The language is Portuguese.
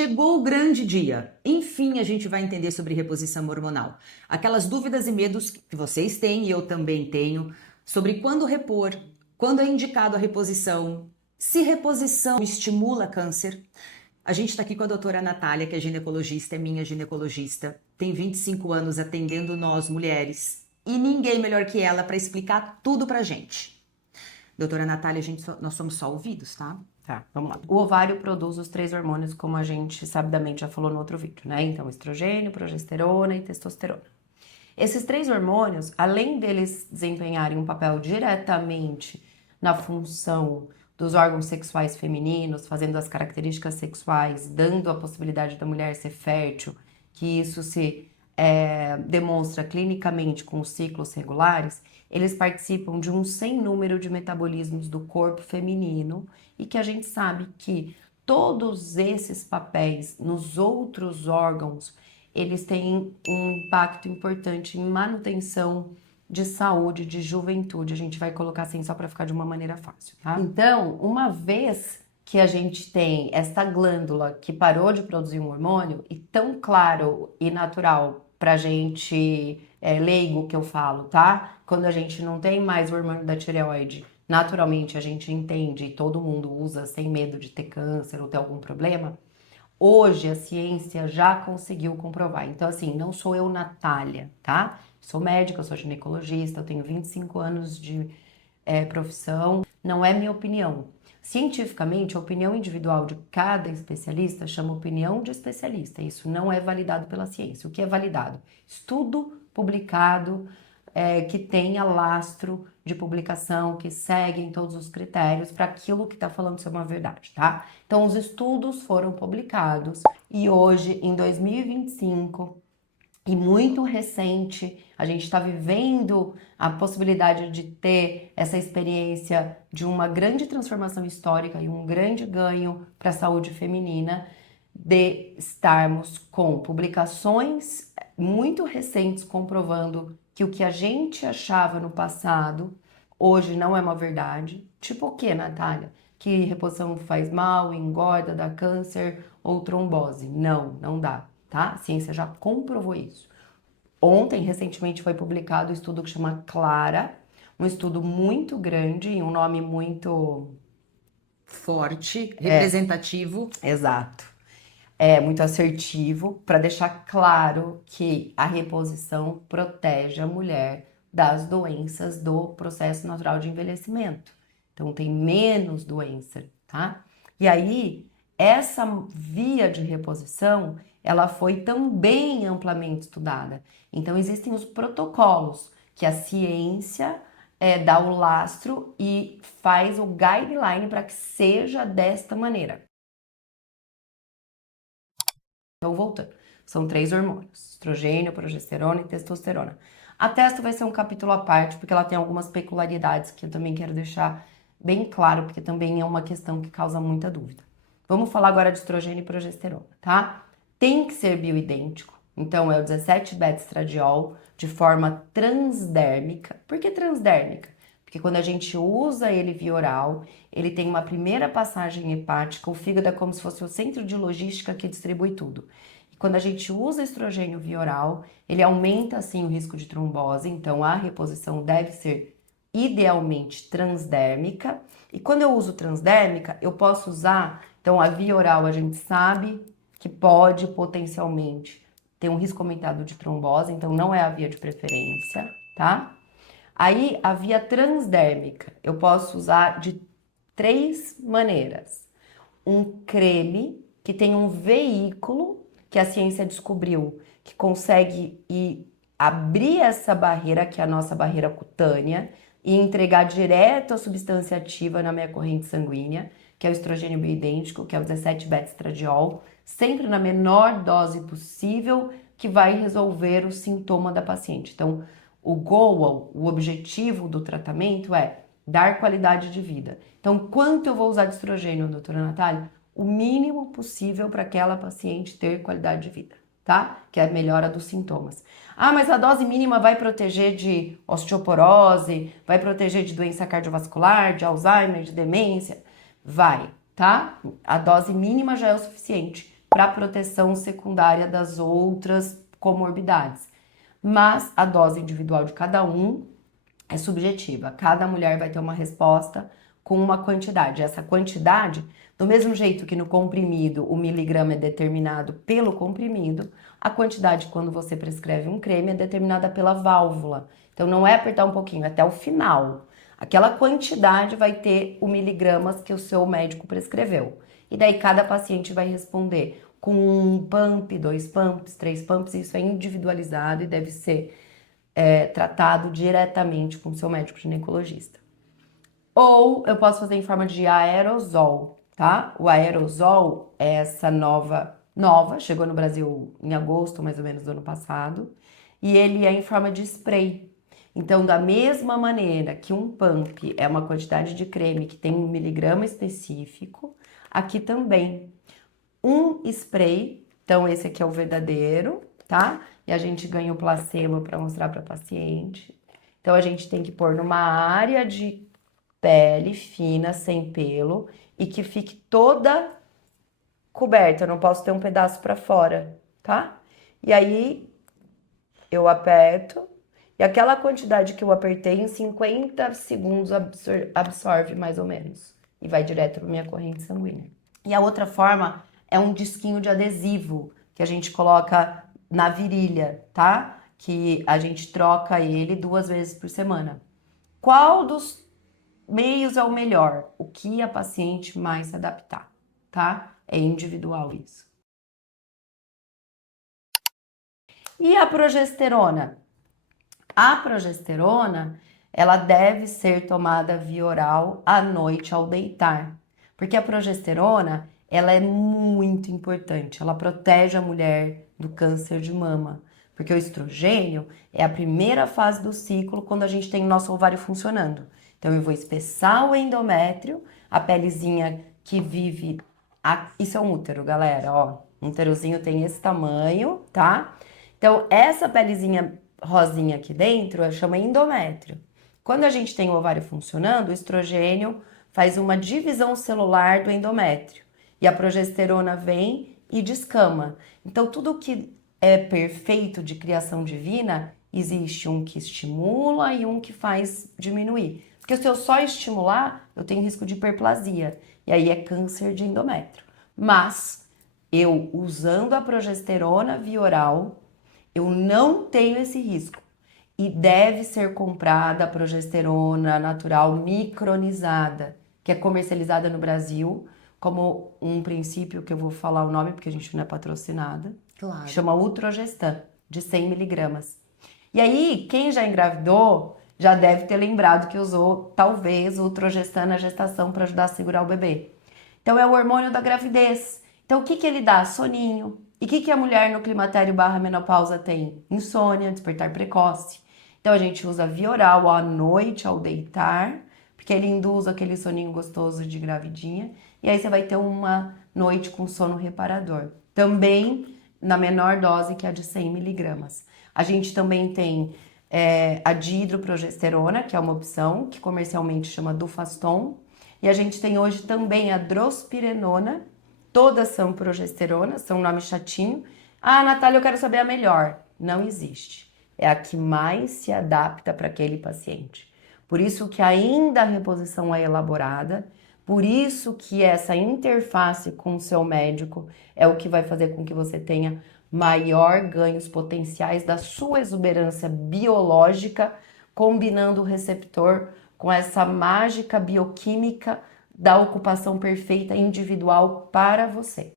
Chegou o grande dia. Enfim, a gente vai entender sobre reposição hormonal. Aquelas dúvidas e medos que vocês têm e eu também tenho sobre quando repor, quando é indicado a reposição, se reposição estimula câncer. A gente está aqui com a doutora Natália, que é ginecologista, é minha ginecologista, tem 25 anos atendendo nós, mulheres, e ninguém melhor que ela para explicar tudo pra gente. Doutora Natália, nós somos só ouvidos, tá? Tá, vamos lá. O ovário produz os 3 hormônios, como a gente sabidamente já falou no outro vídeo, né? Então, estrogênio, progesterona e testosterona. Esses 3 hormônios, além deles desempenharem um papel diretamente na função dos órgãos sexuais femininos, fazendo as características sexuais, dando a possibilidade da mulher ser fértil, que isso se demonstra clinicamente com os ciclos regulares, eles participam de um sem número de metabolismos do corpo feminino e que a gente sabe que todos esses papéis nos outros órgãos, eles têm um impacto importante em manutenção de saúde, de juventude. A gente vai colocar assim só para ficar de uma maneira fácil, tá? Então, uma vez que a gente tem esta glândula que parou de produzir um hormônio, e tão claro e natural pra gente leigo que eu falo, tá? Quando a gente não tem mais o hormônio da tireoide, naturalmente a gente entende e todo mundo usa sem medo de ter câncer ou ter algum problema. Hoje a ciência já conseguiu comprovar. Então, assim, não sou eu, Natália, tá? Sou médica, eu sou ginecologista, eu tenho 25 anos de profissão. Não é minha opinião. Cientificamente, a opinião individual de cada especialista chama opinião de especialista. Isso não é validado pela ciência. O que é validado? Estudo publicado que tenha lastro de publicação, que seguem todos os critérios para aquilo que está falando ser uma verdade, tá? Então, os estudos foram publicados e hoje, em 2025, e muito recente, a gente está vivendo a possibilidade de ter essa experiência de uma grande transformação histórica e um grande ganho para a saúde feminina, de estarmos com publicações muito recentes comprovando que o que a gente achava no passado, hoje não é uma verdade. Tipo o que, Natália? Que reposição faz mal, engorda, dá câncer ou trombose. Não, não dá, tá? A ciência já comprovou isso. Ontem, recentemente, foi publicado um estudo que chama Clara, um estudo muito grande e um nome muito forte, representativo. Exato. Muito assertivo, para deixar claro que a reposição protege a mulher das doenças do processo natural de envelhecimento. Então, tem menos doença, tá? E aí, essa via de reposição, ela foi também amplamente estudada. Então, existem os protocolos que a ciência dá o lastro e faz o guideline para que seja desta maneira. Então, voltando, são 3 hormônios, estrogênio, progesterona e testosterona. A testo vai ser um capítulo à parte, porque ela tem algumas peculiaridades que eu também quero deixar bem claro, porque também é uma questão que causa muita dúvida. Vamos falar agora de estrogênio e progesterona, tá? Tem que ser bioidêntico, então é o 17-beta-estradiol de forma transdérmica. Por que transdérmica? Porque quando a gente usa ele via oral, ele tem uma primeira passagem hepática, o fígado é como se fosse o centro de logística que distribui tudo. E quando a gente usa estrogênio via oral, ele aumenta assim o risco de trombose, então a reposição deve ser idealmente transdérmica. E quando eu uso transdérmica, eu posso usar, então a via oral a gente sabe que pode potencialmente ter um risco aumentado de trombose, então não é a via de preferência, tá? Aí, a via transdérmica, eu posso usar de 3 maneiras. Um creme que tem um veículo que a ciência descobriu que consegue abrir essa barreira, que é a nossa barreira cutânea, e entregar direto a substância ativa na minha corrente sanguínea, que é o estrogênio bioidêntico, que é o 17-beta-estradiol, sempre na menor dose possível, que vai resolver o sintoma da paciente. Então, o goal, o objetivo do tratamento é dar qualidade de vida. Então, quanto eu vou usar de estrogênio, doutora Natália? O mínimo possível para aquela paciente ter qualidade de vida, tá? Que é a melhora dos sintomas. Ah, mas a dose mínima vai proteger de osteoporose, vai proteger de doença cardiovascular, de Alzheimer, de demência? Vai, tá? A dose mínima já é o suficiente. para proteção secundária das outras comorbidades. Mas a dose individual de cada um é subjetiva. Cada mulher vai ter uma resposta com uma quantidade. Essa quantidade, do mesmo jeito que no comprimido o miligrama é determinado pelo comprimido, a quantidade quando você prescreve um creme é determinada pela válvula. Então não é apertar um pouquinho, é até o final. Aquela quantidade vai ter o miligramas que o seu médico prescreveu. E daí cada paciente vai responder com 1 pump, 2 pumps, 3 pumps. Isso é individualizado e deve ser tratado diretamente com o seu médico ginecologista. Ou eu posso fazer em forma de aerosol, tá? O aerosol é essa nova, chegou no Brasil em agosto, mais ou menos, do ano passado, e ele é em forma de spray. Então, da mesma maneira que um pump é uma quantidade de creme que tem um miligrama específico, aqui também. Um spray, então esse aqui é o verdadeiro, tá? E a gente ganha o placebo para mostrar para paciente. Então, a gente tem que pôr numa área de pele fina, sem pelo, e que fique toda coberta, eu não posso ter um pedaço para fora, tá? E aí, eu aperto, e aquela quantidade que eu apertei, em 50 segundos absorve mais ou menos, e vai direto para minha corrente sanguínea. E a outra forma é um disquinho de adesivo, que a gente coloca na virilha, tá? Que a gente troca ele 2 vezes por semana. Qual dos meios é o melhor? O que a paciente mais se adaptar, tá? É individual isso. E a progesterona? A progesterona, ela deve ser tomada via oral à noite ao deitar. Porque a progesterona, ela é muito importante. Ela protege a mulher do câncer de mama. Porque o estrogênio é a primeira fase do ciclo quando a gente tem o nosso ovário funcionando. Então, eu vou espessar o endométrio, a pelezinha que vive... Isso é um útero, galera, ó. Um úterozinho tem esse tamanho, tá? Então, essa pelezinha rosinha aqui dentro chama endométrio. Quando a gente tem o ovário funcionando, o estrogênio faz uma divisão celular do endométrio. E a progesterona vem e descama. Então, tudo que é perfeito de criação divina, existe um que estimula e um que faz diminuir. Porque se eu só estimular, eu tenho risco de hiperplasia. E aí é câncer de endométrio. Mas, eu usando a progesterona via oral, eu não tenho esse risco. E deve ser comprada a progesterona natural micronizada, que é comercializada no Brasil, como um princípio que eu vou falar o nome, porque a gente não é patrocinada. Claro. Chama Utrogestan, de 100 miligramas. E aí, quem já engravidou, já deve ter lembrado que usou, talvez, o Utrogestan na gestação para ajudar a segurar o bebê. Então, é o hormônio da gravidez. Então, o que ele dá? Soninho. E o que a mulher no climatério / menopausa tem? Insônia, despertar precoce. Então, a gente usa via oral à noite, ao deitar, porque ele induz aquele soninho gostoso de gravidinha. E aí, você vai ter uma noite com sono reparador. Também na menor dose, que é a de 100 miligramas. A gente também tem a dihidroprogesterona, que é uma opção, que comercialmente chama Dufaston. E a gente tem hoje também a drospirenona. Todas são progesterona, são um nome chatinho. Ah, Natália, eu quero saber a melhor. Não existe. É a que mais se adapta para aquele paciente. Por isso que ainda a reposição é elaborada, por isso que essa interface com o seu médico é o que vai fazer com que você tenha maior ganhos potenciais da sua exuberância biológica, combinando o receptor com essa mágica bioquímica da ocupação perfeita individual para você.